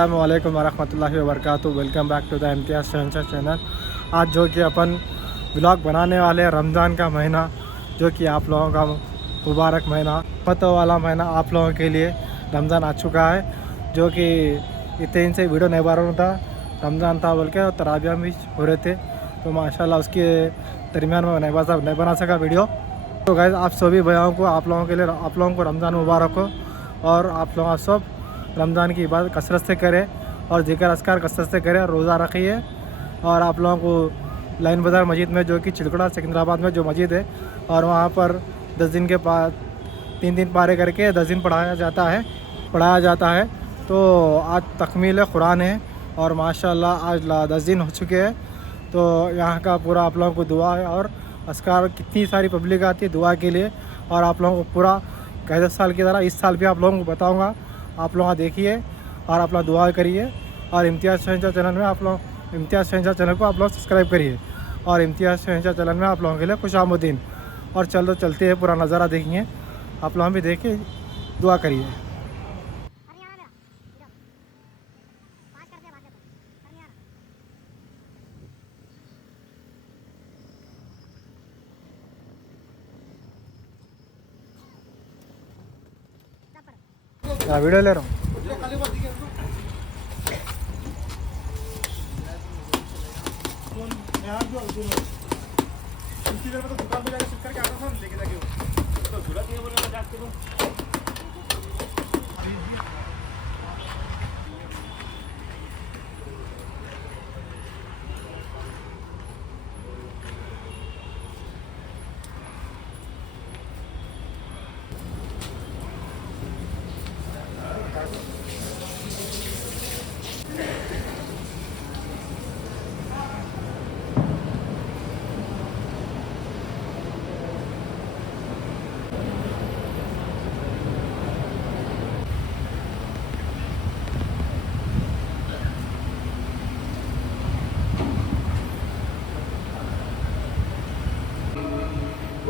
السلام علیکم ورحمۃ اللہ وبرکاتہ. ویلکم بیک ٹو دا امتیاز شہنشاہ چینل. آج جو کہ اپن ولاگ بنانے والے رمضان کا مہینہ جو کہ آپ لوگوں کا مبارک مہینہ رحمت والا مہینہ آپ لوگوں کے لیے رمضان آ چکا ہے. جو کہ اتنے دن سے ویڈیو نہیں بنا رہا تھا, رمضان تھا بول کے, اور تراویح بھی ہو رہے تھے, تو ماشاءاللہ اس کے درمیان میں نہیں بنا سکا ویڈیو. تو گائز آپ سبھی بھائیوں کو آپ لوگوں کے لیے آپ لوگوں کو رمضان مبارک ہو, اور آپ لوگ سب رمضان کی عبادت کثرت سے کرے اور ذکر اذکار کثرت سے کرے اور روزہ رکھیے. اور آپ لوگوں کو لائن بازار مسجد میں جو کہ چلکڑا سکندرآباد میں جو مسجد ہے, اور وہاں پر 10 دن کے بعد 3 دن پارے کر کے 10 دن پڑھایا جاتا ہے. تو آج تکمیل قرآن ہے اور ماشاءاللہ آج 10 دن ہو چکے ہیں. تو یہاں کا پورا آپ لوگوں کو دعا ہے اور اذکار, کتنی ساری پبلک آتی ہے دعا کے لیے. اور آپ لوگوں کو پورا قید سال کی طرح اس سال بھی آپ لوگوں کو بتاؤں گا, آپ لوگ دیکھیے اور آپ لوگ دعا کریے. اور امتیاز شہنشاہ چینل میں آپ لوگ امتیاز شہنشاہ چینل کو آپ لوگ سبسکرائب کریے, اور امتیاز شہنشاہ چینل میں آپ لوگوں کے لیے خوش آمدین. اور چلتے ہیں پورا نظارہ دیکھیے, آپ لوگ بھی دیکھیں, دعا کریے. ویڈیو لے رہا ہوں.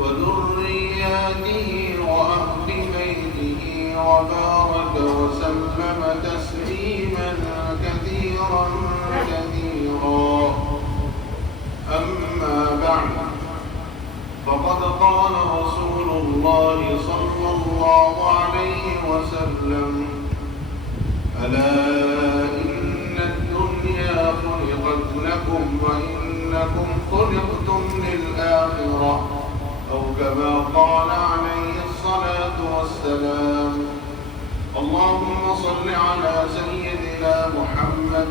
وذرياته وأهل بيته وبارك وسلم تسليما كثيرا أما بعد, فقد قال رسول الله صلى الله عليه وسلم: ألا إن الدنيا خلقت لكم وإنكم خلقتم للآخرة, أو كما قال عليه الصلاة والسلام. اللهم صل على سيدنا محمد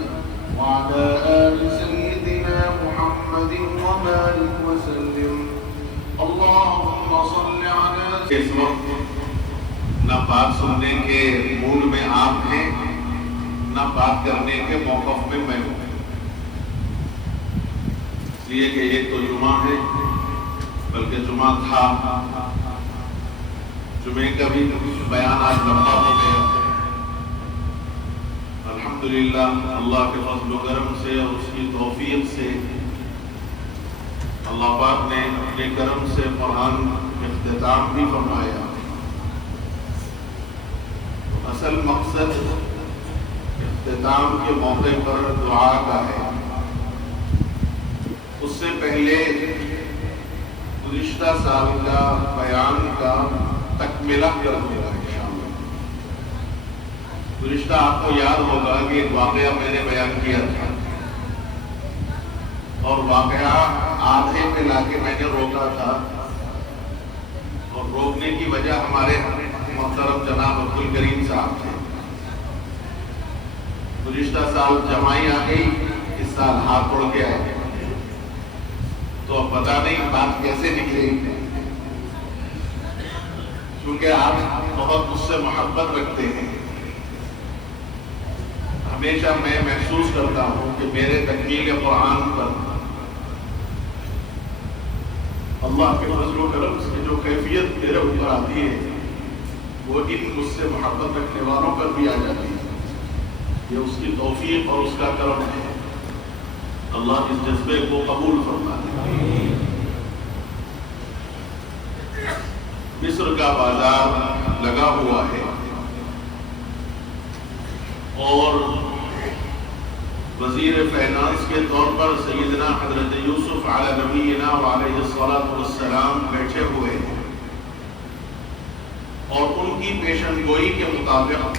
وعلى آل سيدنا محمد وبارك وسلم. اللهم صل على اس وقت نہ بات سننے کے موڈ میں آپ ہیں, نہ بات کرنے کے موقف میں میں ہوں, اس لیے کہ ایک تو جمعہ ہے, بلکہ جمعہ تھا, جمعے کا بھی بیان آج لمبا ہو گیا. الحمدللہ اللہ کے فضل و کرم سے اور اس کی توفیق سے اللہ پاک نے اپنے کرم سے قرآن اختتام بھی فرمایا. اصل مقصد اختتام کے موقع پر دعا کا ہے. اس سے پہلے گزشتہ سال کا بیان کا تکملہ کر دوں گا انشاءاللہ. گزشتہ آپ کو یاد ہوگا کہ ایک واقعہ میں نے بیان کیا تھا, اور واقعہ آدھے پہ لا کے میں نے روکا تھا, اور روکنے کی وجہ ہمارے محترم جناب عبدالکریم صاحب تھے. گزشتہ سال جمائی آ گئی, اس سال ہاتھ توڑ کے آئے, تو اب پتہ نہیں بات کیسے نکلے گی, کیونکہ آپ بہت مجھ سے محبت رکھتے ہیں. ہمیشہ میں محسوس کرتا ہوں کہ میرے تکمیل قرآن پر اللہ کے فضل و کرم سے جو کیفیت میرے اوپر آتی ہے وہ ان مجھ سے محبت رکھنے والوں پر بھی آ جاتی ہے. یہ اس کی توفیق اور اس کا کرم ہے. اللہ اس جذبے کو قبول فرمائے. مصر کا بازار لگا ہوا ہے اور وزیر فائنانس کے طور پر سیدنا حضرت یوسف علی نبینا وعلیہ الصلاۃ والسلام بیٹھے ہوئے ہیں، اور ان کی پیشن گوئی کے مطابق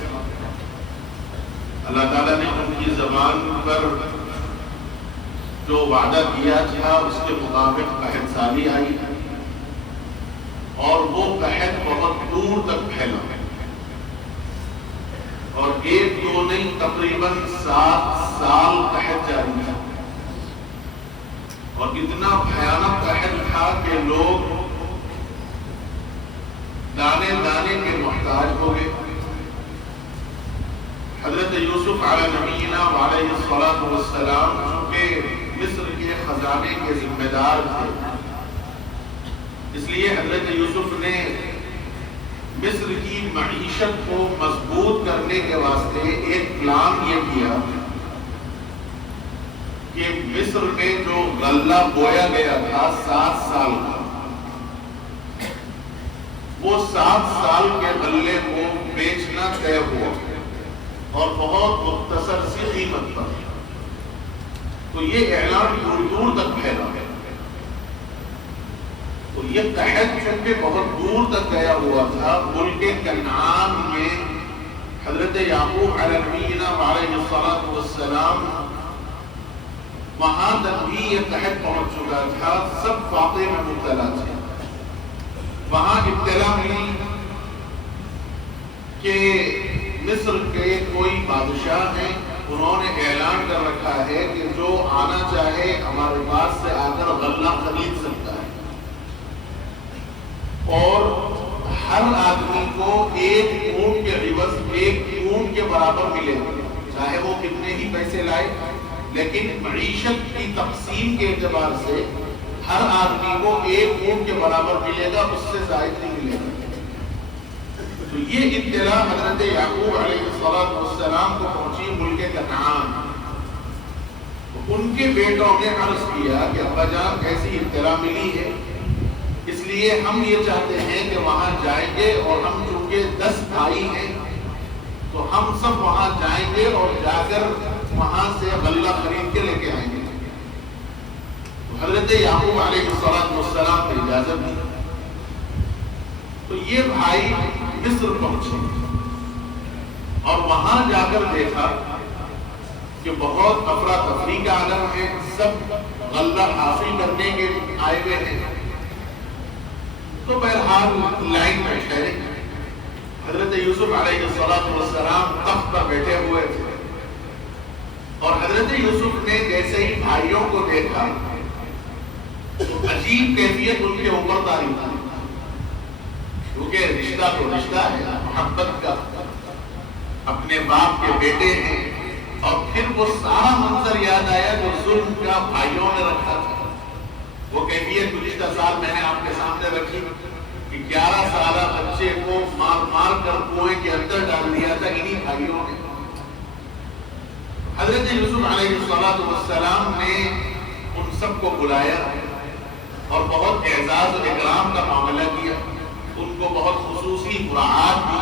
اللہ تعالیٰ نے ان کی زبان پر جو وعدہ کیا تھا اس کے مطابق عہد سالی آئی، اور وہ عہد بہت دور تک پھیلا ہے، اور ایک دو نہیں تقریباً 7 سال عہد جاری تھا، اور اتنا بھیانک عہد تھا کہ لوگ دانے دانے کے محتاج ہو گئے۔ حضرت یوسف علی نبینا وعلیہ الصلاۃ والسلام چونکہ مصر کے خزانے کے ذمہ دار تھے، اس لیے حضرت یوسف نے مصر کی معیشت کو مضبوط کرنے کے واسطے ایک پلان یہ کیا کہ مصر میں جو غلہ بویا گیا تھا 7 سال کا، وہ 7 سال کے غلے کو بیچنا طے ہوا، اور بہت مختصر سی قیمت پر۔ تو یہ اعلان دور دور تک پھیلا ہے، تو یہ عہد چونکہ بہت دور تک گیا ہوا تھا، ملک کنعان میں حضرت یعقوب علیہ نبینا وعلیہ الصلاۃ والسلام وہاں تک بھی یہ عہد پہنچ چکا تھا، سب فاقے میں مبتلا تھے۔ وہاں اطلاع ملی کہ مصر کے کوئی بادشاہ ہیں، انہوں نے اعلان کر رکھا ہے کہ جو آنا چاہے ہمارے پاس سے آ کر غلہ خرید سکتا ہے، اور ہر آدمی کو 1 اونٹ کے عوض 1 اونٹ کے برابر ملے گا، چاہے وہ کتنے ہی پیسے لائے، لیکن معیشت کی تقسیم کے اعتبار سے ہر آدمی کو 1 اونٹ کے برابر ملے گا، اس سے زائد نہیں ملے گا۔ تو یہ اطلاع حضرت یعقوب علیہ السلام کو پہنچی ملک کنعان۔ ان کے بیٹوں نے عرض کیا کہ ابا جان ایسی اطلاع ملی ہے، اس لیے ہم یہ چاہتے ہیں کہ وہاں جائیں گے، اور ہم چونکہ 10 بھائی ہیں تو ہم سب وہاں جائیں گے اور جا کر وہاں سے غلہ خرید کے لے کے آئیں گے۔ تو حضرت یعقوب علیہ السلام نے اجازت دی، تو یہ بھائی مصر پہنچے، اور وہاں جا کر دیکھا کہ بہت افراتفری کا عالم ہے، سب غلہ حاصل کرنے کے آئے ہوئے ہیں۔ تو بہرحال لائن میں ٹھہرے، حضرت یوسف علیہ السلام تخت پر بیٹھے ہوئے تھے، اور حضرت یوسف نے جیسے ہی بھائیوں کو دیکھا تو عجیب کیفیت ان کے اوپر طاری تھی، کیونکہ رشتہ تو رشتہ ہے، محبت کا، اپنے باپ کے بیٹے ہیں، اور پھر وہ سارا منظر یاد آیا جو ظلم کا بھائیوں نے رکھا تھا۔ وہ کیفیت گزشتہ سال میں نے آپ کے سامنے رکھی کہ 11 سالہ بچے کو مار مار کر کنویں کے اندر ڈال دیا تھا انہی بھائیوں نے۔ حضرت یوسف علیہ السلام نے ان سب کو بلایا اور بہت اعزاز و اکرام کا معاملہ کیا، ان کو بہت خصوصی مراعات دی،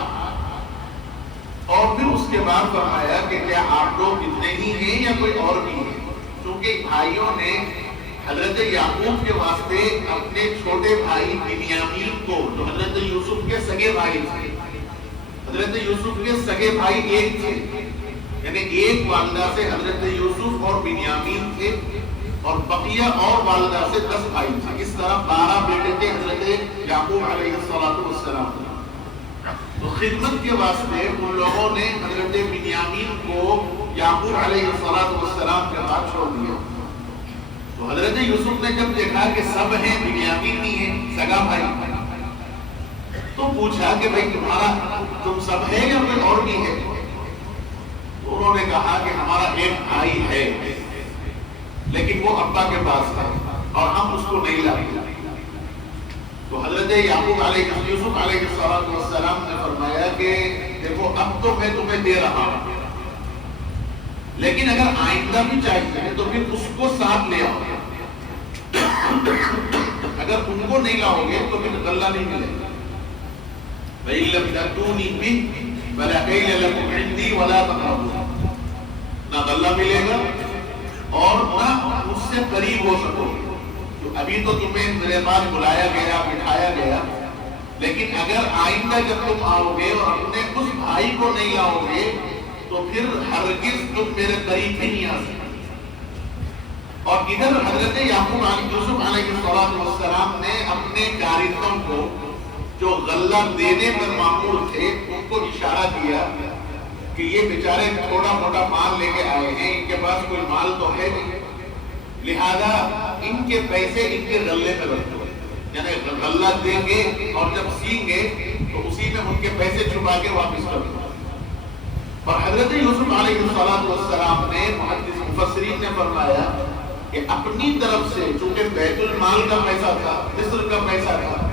اور پھر اس کے بعد فرمایا کہ کیا آپ لوگ اتنے ہی ہیں یا کوئی اور بھی ہے؟ چونکہ بھائیوں نے حضرت یعقوب کے واسطے اپنے چھوٹے بھائی بنیامین کو، جو حضرت یوسف کے سگے بھائی تھے، حضرت یوسف کے سگے بھائی ایک تھے، یعنی ایک والدہ سے حضرت یوسف اور بنیامین تھے، اور بقیہ اور والدہ سے 10 بھائی تھے، اس طرح 12 بیٹے تھے حضرت یعقوب علیہ السلام۔ تو خدمت کے واسطے ان لوگوں نے حضرت بنیامین کو یعقوب علیہ السلام کے پاس چھوڑ دیا۔ تو حضرت یوسف نے جب دیکھا کہ سب ہیں، بنیامین نہیں ہے، سگا بھائی، تو پوچھا کہ بھائی تم سب ہیں یا کوئی اور بھی ہے؟ تو انہوں نے کہا کہ ہمارا ایک بھائی ہے، لیکن وہ ابا کے پاس ہے اور ہم اس کو نہیں لاتے۔ تو حضرت یعقوب یوسف علیہ السلام نے فرمایا کہ دیکھو اب تو میں تمہیں دے رہا ہوں، لیکن اگر آئندہ بھی چاہیے تو پھر اس کو ساتھ لے آؤ، اگر ان کو نہیں لاؤ گے تو پھر غلہ نہیں ملے گا۔ وَإِن لَّمْ تَأْتُونِي بِهِ فَلَا كَيْلَ لَكُمْ عِندِي وَلَا تَقْرَبُونِ، نہ غلہ ملے گا اور نہ مجھ سے قریب ہو سکو. تو ابھی تو تمہیں میرے پاس بلایا گیا, بٹھایا گیا, لیکن اگر آئندہ جب تم آؤ گے اور اپنے اس بھائی کو نہیں لاؤ گے تو پھر ہرگز تم میرے قریب بھی نہیں آ سکتے. اور ادھر حضرت یعقوب یوسف علیہ السلام نے اپنے کارندوں کو جو غلہ دینے پر معمول تھے ان کو اشارہ کیا کہ یہ بیچارے تھوڑا موٹا مال لے کے آئے ہیں, ان کے پاس کوئی مال تو ہے نہیں, لہذا ان کے پیسے ان کے غلے میں رکھ دو. یعنی غلہ دیں گے اور جب سیں گے تو اسی میں ان کے پیسے چھپا کے واپس کر دو. اور حضرت یوسف علیہ السلام نے مفسرین نے فرمایا کہ اپنی طرف سے چونکہ بیت المال کا پیسہ تھا, مصر کا پیسہ تھا,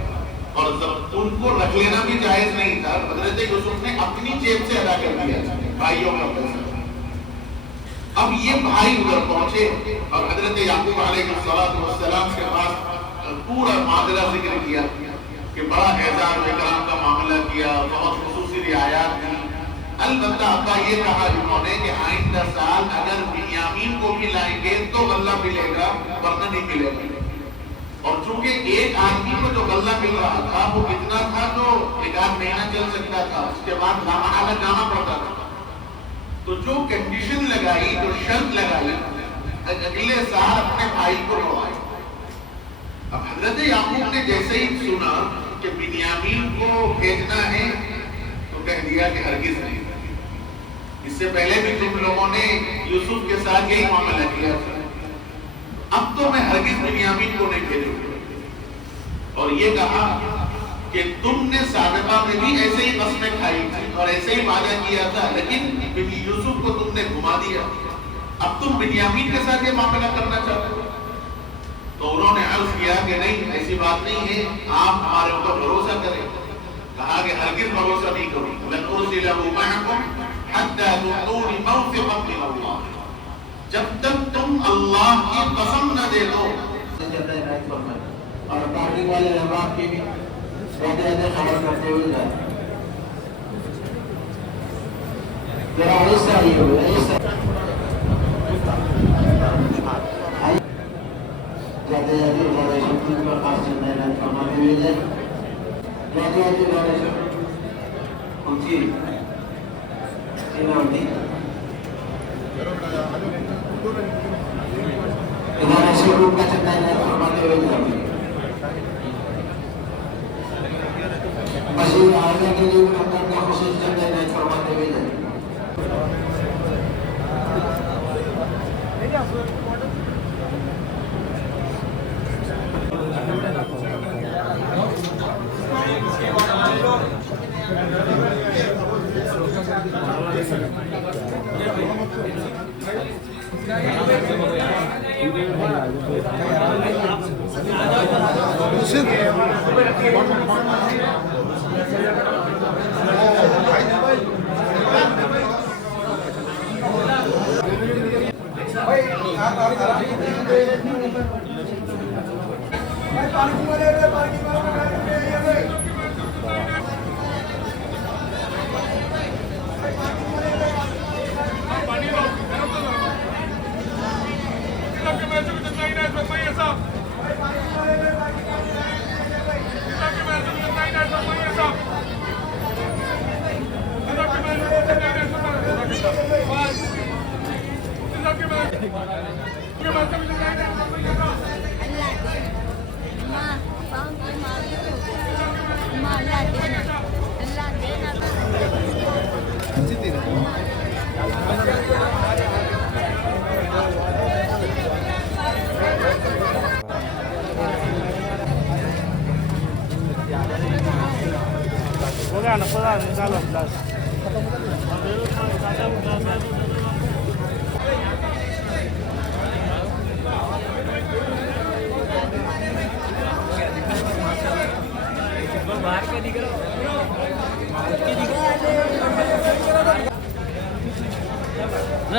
اور ان کو رکھ لینا بھی جائز نہیں تھا, حضرت یوسف نے اپنی جیب سے ادا کر دیا بھائیوں کا پیسہ. اب یہ بھائی ادھر پہنچے اور حضرت یعقوب علیہ السلام کے پاس پورا معاملہ ذکر کیا کہ بڑا اعزاز و اکرام کا معاملہ کیا, بہت خصوصی رعایات دی. البتہ ابا یہ کہا انہوں نے کہ آئندہ سال اگر بنیامین کو بھی لائیں گے تو غلہ ملے گا, ورنہ نہیں ملے گا. اور چونکہ ایک آدمی کو جو غلہ مل رہا تھا وہ اتنا تھا جو 1 مہینہ چل سکتا تھا, اس کے بعد لامحالہ جانا پڑتا تھا. تو جو کنڈیشن لگائی, جو شرط لگائی, اگلے سال اپنے بھائی کو لوٹائے. اب حضرت یعقوب نے جیسے ہی سنا کہ بنیامین کو بھیجنا ہے تو کہہ دیا کہ ہرگز نہیں. اس سے پہلے بھی تم لوگوں نے یوسف کے ساتھ یہی معاملہ کیا تھا, اب تو میں ہرگز بنیامین کو نہیں بھیجوں گا. اور یہ کہا کہ تم نے سابقہ میں بھی ایسے ہی قسمیں کھائی تھی اور ایسے ہی وعدہ کیا تھا, لیکن یوسف کو تم نے گھما دیا, اب تم بنیامین کے ساتھ یہ معاملہ کرنا چاہتے ہو. تو انہوں نے عرض کیا کہ نہیں, ایسی بات نہیں ہے, آپ ہمارے اوپر بھروسہ کریں. کہا کہ ہرگز بھروسہ نہیں کروں, لن ارسلہ معکم حتی تؤتونی موثقا من اللہ, جب تک تم اللہ کی قسم نہ دے دو. اور باقی والے احباب کی بھی رہتے خبر کرتے ہوئے جائے. ذرا ایسا ہی ہوئے ایسا جاتے جاتے بڑے شکل پر خاص چلتا ہے فرماتے ہوئے جائے. جاتے جاتے بڑے شکل اونچی ہوتی ادھر ایسے روپ کا چلتا ہے فرماتے ہوئے جائے. مزید آگے کے لیے اندر کا خصوص چلتے ہیں فرماتے ہوئے جائے.